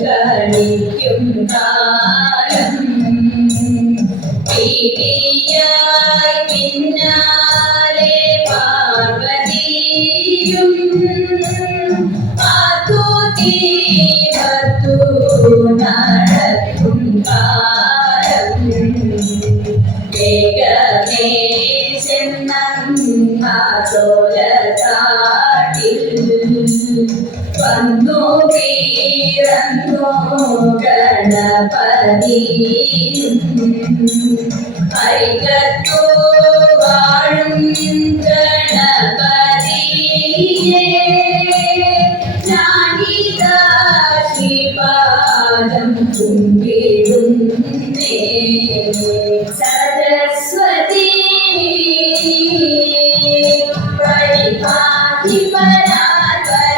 കളിക്കും കാലം പീഡിയായി പിന്നാലെ പാർവതിയും പാത്തു തീവത്തു നടക്കും കാലം വേഗമേ ചോലത്താട്ടിൽ വന്നു വീരന്നു ഗണപതിയും ഐകത്തു വാഴും ഗണപതിയെ ഞാനിതാ ശ്രീപാദം കുമ്പിടുന്നേ സരസ്വതി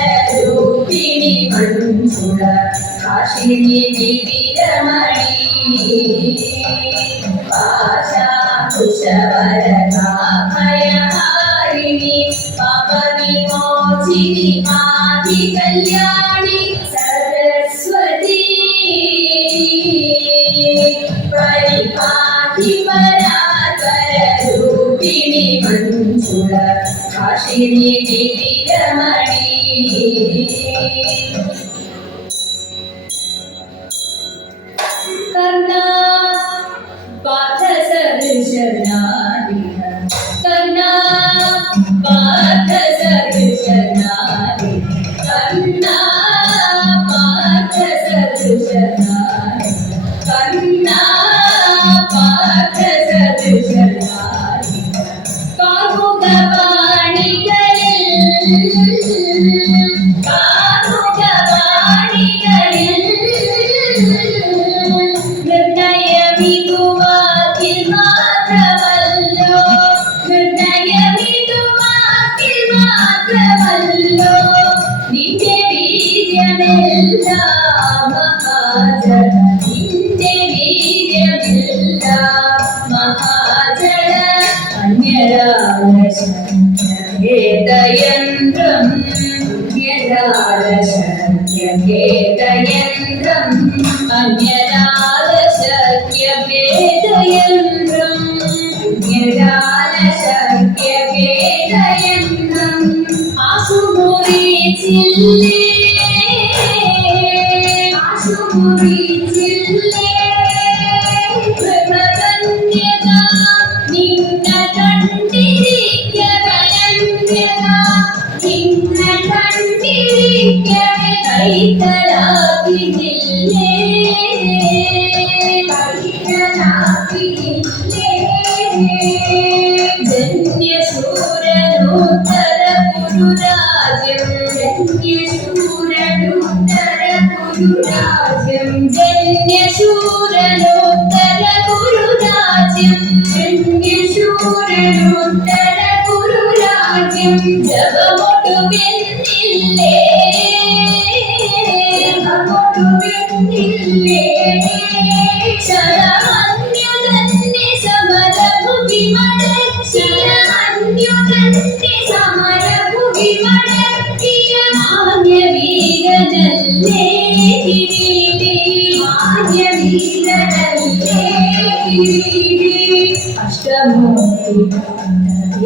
പരിപാലിപരാപരൂപിണി മഞ്ജുള കാശിനി വിവിരമണി പാശാകുശവരകാഭയഹാരിണി പാപവിമോചിനി ആദികല്യാണി സരസ്വതി പരിപാലിപരാപരൂപിണി മഞ്ജുള കാശിനി വിവിരമണി കർണാ പാർത്ഥസദൃശനാദിന കർണാ പാർത്ഥസദൃശനാദിന കർണാ പാർത്ഥസദൃശനാദിന കർണാ പാർത്ഥസദൃശനാദിന കാമുകവാണികളിൽ നിർണയമിതുവാക്കിൽ മാത്രമല്ലോ നിന്റെ വീര്യമെല്ലാം മഹാജന നിന്റെ വീര്യമെല്ലാം മഹാജന അന്യരാലശന്യഭേദയന്ത്രം അന്യരാലശന്യഭേദയന്ത്രം അന്യരാലശന്യഭേദയന്ത്രം അന്യരാലശന്യഭേദയന്ത്രം ആശുമുറിച്ചില്ലേ ആശുമുറിച്ചില്ലേ പ്രഭകന്യത നിന്ന കണ്ടിരിക്കവയന്യത നിന്ന കണ്ടിരിക്കവെ കൈതലാക്കിയില്ലേ കൈതലാക്കിയില്ലേ ജന്യശൂരനൂതര ഗുരുരാജ്യം ജന്യശൂരനൂതര ഗുരുരാജ്യം ജന്യശൂരനൂതര ഗുരുരാജ്യം ജന്യശൂരനൂതര ഗുരുരാജ്യം ജപമൊടുവെന്നില്ലേ ജപമൊടുവെന്നില്ലേ ശരമന്യുതന്നെ സമരഭുവി ശരമന്യുതന്നെ സമരഭുവി മടക്കിയ മാന്യവീരനല്ലേ കിരീടി മാന്യവീരനല്ലേ കിരീടി അഷ്ടമൂർത്തി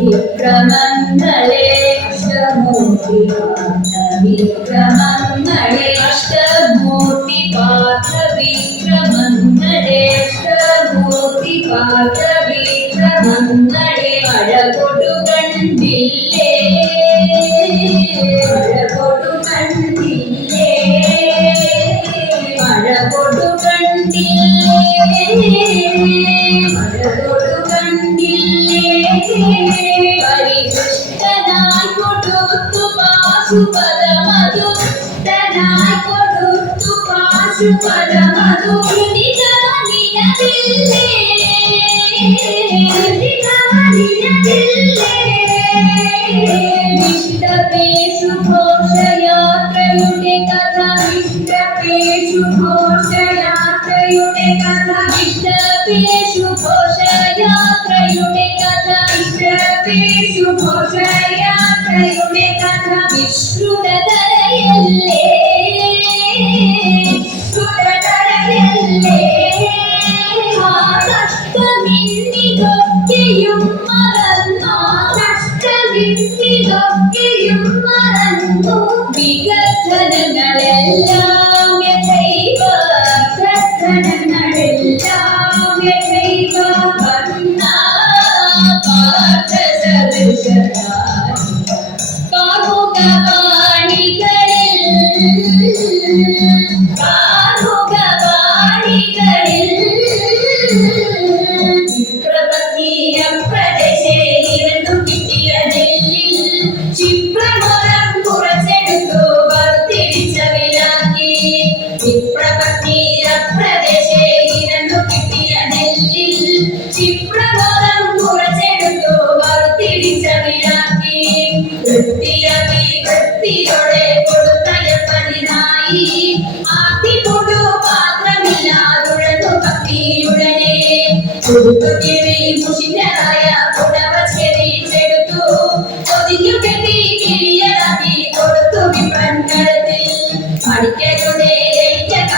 വിക്രമങ്ങളെ അഷ്ടമൂർത്തി വിക്രമങ്ങളെ അഷ്ടമൂർത്തി പാത വിക്രമങ്ങളെ അഷ്ടമൂർത്തി പാത വിക്രമങ്ങളെ അഴകൊടു കണ്ടില്ലേ അഴകൊടു കണ്ടില്ലേ അഴകൊടു കണ്ടില്ലേ അഴകൊടു കണ്ടില്ലേ പരികൃഷ്ടനായി കൊടുത്തു പാശുപദമധു തനായി കൊടുത്തു പാശുപദമധു നിഗമനിയതില്ലേ നിഗമനിയതില്ലേ ഇഷ്ടപേഷു ഘോഷയാത്രയുടെ കഥ ഇഷ്ടപേഷു ഘോഷയാത്രയുടെ കഥ ഇഷ്ടപേഷു ഘോഷയാത്രയുടെ കഥ ഇഷ്ടപേഷു ഘോഷയാത്രയുടെ കഥ വിശ്രുതതരയല്ലേ ധനങ്ങളെല്ലാം യഥൈവ ധനങ്ങളെല്ലാം യഥൈവ വന്നാ വൃത്തിയോടെ കൊടുത്തയപ്പതിനായി ആദ്യകൊടു പാത്രമില്ലാതുഴന്നു ഭക്തിയുടനെ കൊടുത്തുകിഴി മുഷിഞ്ഞതായ പുടവ ചെറിച്ചെടുത്തു ഒതിഞ്ഞു കെട്ടി കിഴിയതാക്കി കൊടുത്തു വിപൻകരത്തിൽ പഠിക്കരുടെ കഥ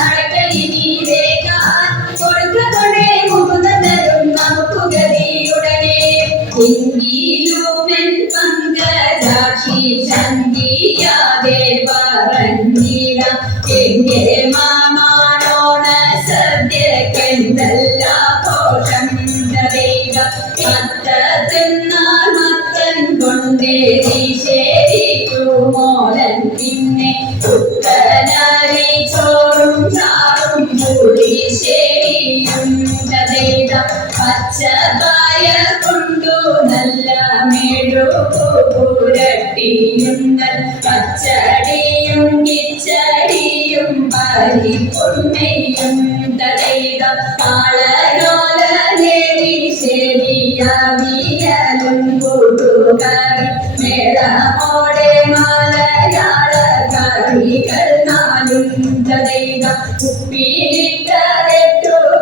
നടക്കലിനി വേഗാൻ കൊടുക്കതൊടെ മുകുതരും നമുക്ക് ഗതിയുടനെ എങ്കിലുമെൻ പങ്കജാക്ഷി ചന്ദിയാതെ പറഞ്ഞിട എന്റെ മാമാനോണ സദ്യക്കെന്തല്ല ഘോഷം ദൈവ മത്തത്തിന്നാൽ മത്തൻ കൊണ്ടേ ശരിക്കുമോലൻ പിന്നെ പുത്തനരി ചോറും ചാറും പുളിശ്ശേരിയും ദൈവ പച്ചപ്പായ കൊണ്ടു നല്ല മെഴുകുപുരട്ടിയും പച്ചടിയും കിച്ചടിയും പരിപ്പൊമ്മയും തടയുക ആളരോല നേരി ശരിയാവിയലും കൂട്ടുകാരി മേളമോടെ മലയാള കറികൾ നാലും തടയുക ഉപ്പിലിട്ട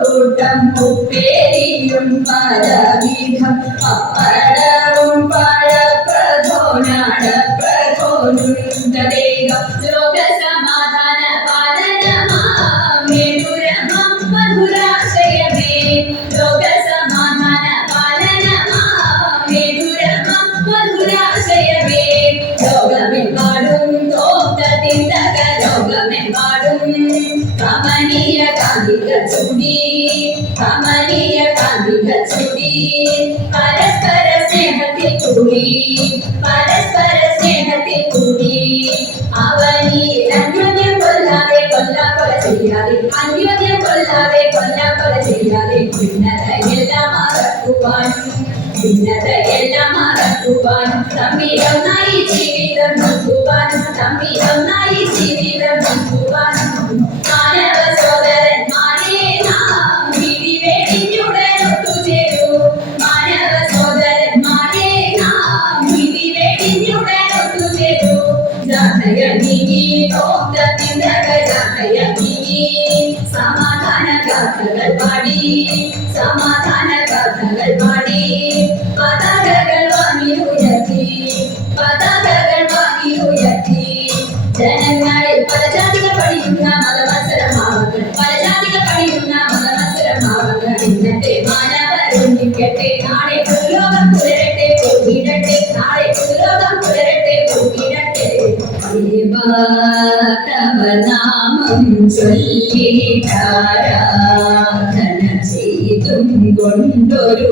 കൂട്ടം ഉപ്പേരിയും പലവിധം പപ്പടവും പഴപ്രധോനാടപ്രധോനും തടയുക ലോക സമാധാന പാലനമാം മധുരാശയമേ ലോക സമാധാന പാലനമാം മധുരാശയമേ ലോകമെമ്പാടും തോത്തതിന്തക ലോകമെമ്പാടും കമനീയ കാന്തിക ചുടി കമനീയ കാന്തിക ചുടി പരസ്പര സ്നേഹത്തിൽ കൂടി പരസ്പര സ്നേഹത്തിൽ കൂടി അവനീ അന്യോന്യം കൊല്ലാതെ കൊല്ലാക്കൊല ചെയ്യാതെ അന്യോന്യം കൊല്ലാതെ കൊല്ലാക്കൊല ചെയ്യാതെ ഭിന്നതയെല്ലാം മറക്കുവാനും ഭിന്നതയെല്ലാം മറക്കുവാനും തമ്മിലൊന്നായി ജീവിതം നോക്കുവാനും തമ്മിലൊന്നായി ജീവിതം നോക്കുവാനും മാനവ സോദരന്മാരെ നാം വിധി വെടിഞ്ഞുടൻ ഒത്തുചേരൂ മാനവ സോദരന്മാരെ നാം വിധി വെടിഞ്ഞുടൻ ഒത്തുചേരൂ ജാഥയ നീങ്ങി തോന്തത്തിന്തക ജാഥയ നീങ്ങി സമാധാന ഗാഥകൾ പാടി സമാധാന ഗാഥകൾ പാടി പതാകകൾ വാങ്ങി ഉയർത്തി പതാകകൾ വാങ്ങി ഉയർത്തി ജനങ്ങളിൽ പല ജാതികൾ പഠിക്കുന്ന മതമത്സരമാവങ്ങൾ പല ജാതികൾ പഠിക്കുന്ന മതമത്സരമാവങ്ങൾ ഇന്നത്തെ മാനവരൊന്നിക്കട്ടെ നാളെ പുതുലോകം പുലരട്ടെ പോയിടട്ടെ നാളെ പുതുലോകം പുലരട്ടെ പോയിടട്ടെ നാമം ചൊല്ലിടാരാധന ചെയ്തും കൊണ്ടൊരു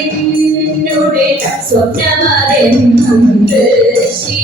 ലോകോപകാരിയതാവുകയാണെന്നുടെ സ്വപ്നമതെന്നും ദർശി